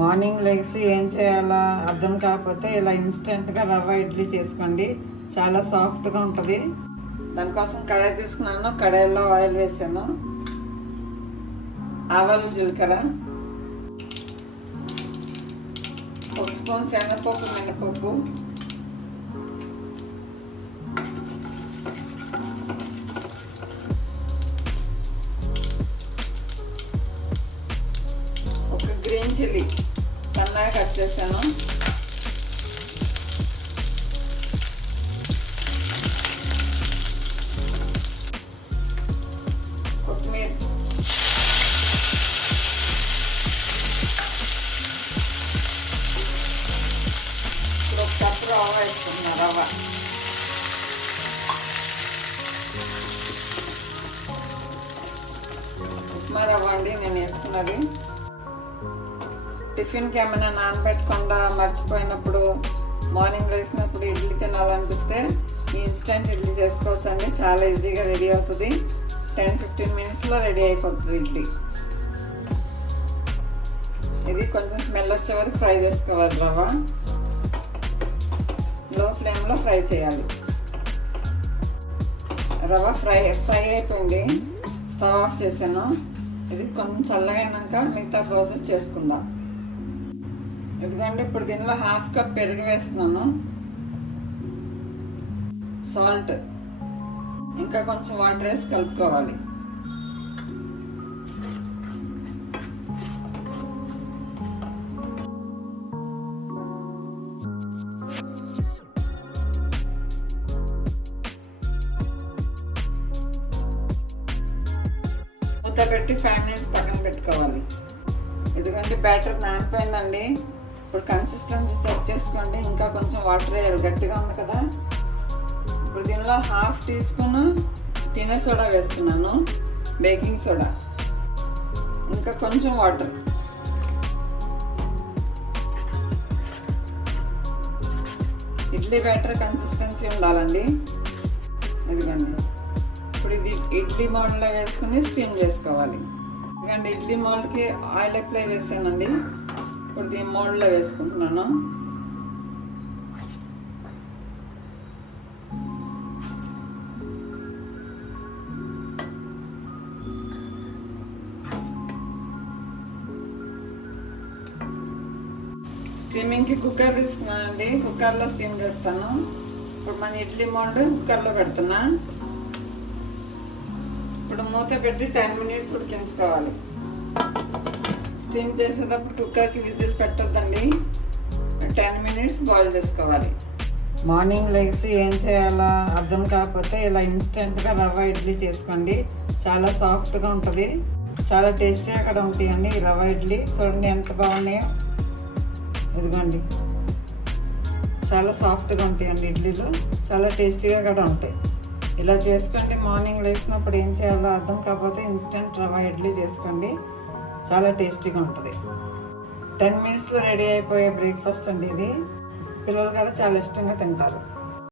Morning లేచి ఏం చేయాలా అర్థం కాకపోతే ఇలా ఇన్స్టెంట్గా రవ్వ ఇడ్లీ చేసుకోండి. చాలా సాఫ్ట్గా ఉంటుంది. దానికోసం కడాయి తీసుకున్నాను. కడాయిలో ఆయిల్ వేసాను. ఆవాలు, జీలకర్ర, 1 స్పూన్ శనగపప్పు, మినపప్పు, గ్రీన్ చిల్లీ సన్నగా కట్ చేశాను, కొత్తిమీర, ఇప్పుడు 1 కప్పు రవ్వ వేసుకున్నా. రవ్వ ఉప్మా రవ్వ అండి నేను వేసుకున్నది. టిఫిన్కి ఏమైనా నానబెట్టకుండా మర్చిపోయినప్పుడు మార్నింగ్ వేసినప్పుడు ఇడ్లీ తినాలనిపిస్తే ఈ ఇన్స్టెంట్ ఇడ్లీ చేసుకోవచ్చు అండి. చాలా ఈజీగా రెడీ అవుతుంది. 10-15 మినిట్స్లో రెడీ అయిపోతుంది ఇడ్లీ. ఇది కొంచెం స్మెల్ వచ్చే వరకు ఫ్రై చేసుకోవాలి. రవ్వ లో ఫ్లేమ్లో ఫ్రై చేయాలి. రవ్వ ఫ్రై అయిపోయింది. స్టవ్ ఆఫ్ చేశాను. ఇది కొంచెం చల్లగైనాక మిగతా ప్రాసెస్ చేసుకుందాం. ఎందుకంటే ఇప్పుడు దీనిలో 1/2 కప్ పెరుగు వేస్తున్నాను, సాల్ట్, ఇంకా కొంచెం వాటర్ వేసి కలుపుకోవాలి. మూత పెట్టి 5 మినిట్స్ పక్కన పెట్టుకోవాలి. ఎందుకంటే బ్యాటర్ నానిపోయిందండి. ఇప్పుడు కన్సిస్టెన్సీ చెక్ చేసుకోండి. ఇంకా కొంచెం వాటర్ వేయాలి. గట్టిగా ఉంది కదా. ఇప్పుడు దీనిలో 1/2 టీ స్పూన్ తినే సోడా వేస్తున్నాను, బేకింగ్ సోడా, ఇంకా కొంచెం వాటర్. ఇడ్లీ బ్యాటర్ కన్సిస్టెన్సీ ఉండాలండి. ఇదిగండి. ఇప్పుడు ఇది ఇడ్లీ మోల్డ్లో వేసుకుని స్టీమ్ చేసుకోవాలి. ఎందుకంటే ఇడ్లీ మోల్డ్కి ఆయిల్ అప్లై చేశానండి. ఇప్పుడు దీని మోల్డ్లో వేసుకుంటున్నాను. స్టీమింగ్కి కుక్కర్ తీసుకున్నానండి. కుక్కర్లో స్టీమ్ చేస్తాను. ఇప్పుడు మన ఇడ్లీ మోల్డ్ కుక్కర్లో పెడుతున్నా. ఇప్పుడు మూత పెట్టి 10 మినిట్స్ ఉడికించుకోవాలి. స్టీమ్ చేసేటప్పుడు కుక్కర్కి విజిల్ పెట్టొద్దండి. 10 మినిట్స్ బాయిల్ చేసుకోవాలి. మార్నింగ్ లేచి ఏం చేయాలా అర్థం కాకపోతే ఇలా ఇన్స్టెంట్గా రవ్వ ఇడ్లీ చేసుకోండి. చాలా సాఫ్ట్గా ఉంటుంది. చాలా టేస్టీగా అక్కడ ఉంటాయండి ఈ రవ్వ ఇడ్లీ. చూడండి ఎంత బాగున్నాయో. ఇదిగోండి, చాలా సాఫ్ట్గా ఉంటాయండి ఇడ్లీలు. చాలా టేస్టీగా కూడా ఉంటాయి. ఇలా చేసుకోండి. మార్నింగ్ లేచినప్పుడు ఏం చేయాలో అర్థం కాకపోతే ఇన్స్టెంట్ రవ్వ ఇడ్లీ చేసుకోండి. చాలా టేస్టీగా ఉంటుంది. 10 మినిట్స్లో రెడీ అయిపోయే బ్రేక్ఫాస్ట్ అండి ఇది. పిల్లలు కూడా చాలా ఇష్టంగా తింటారు.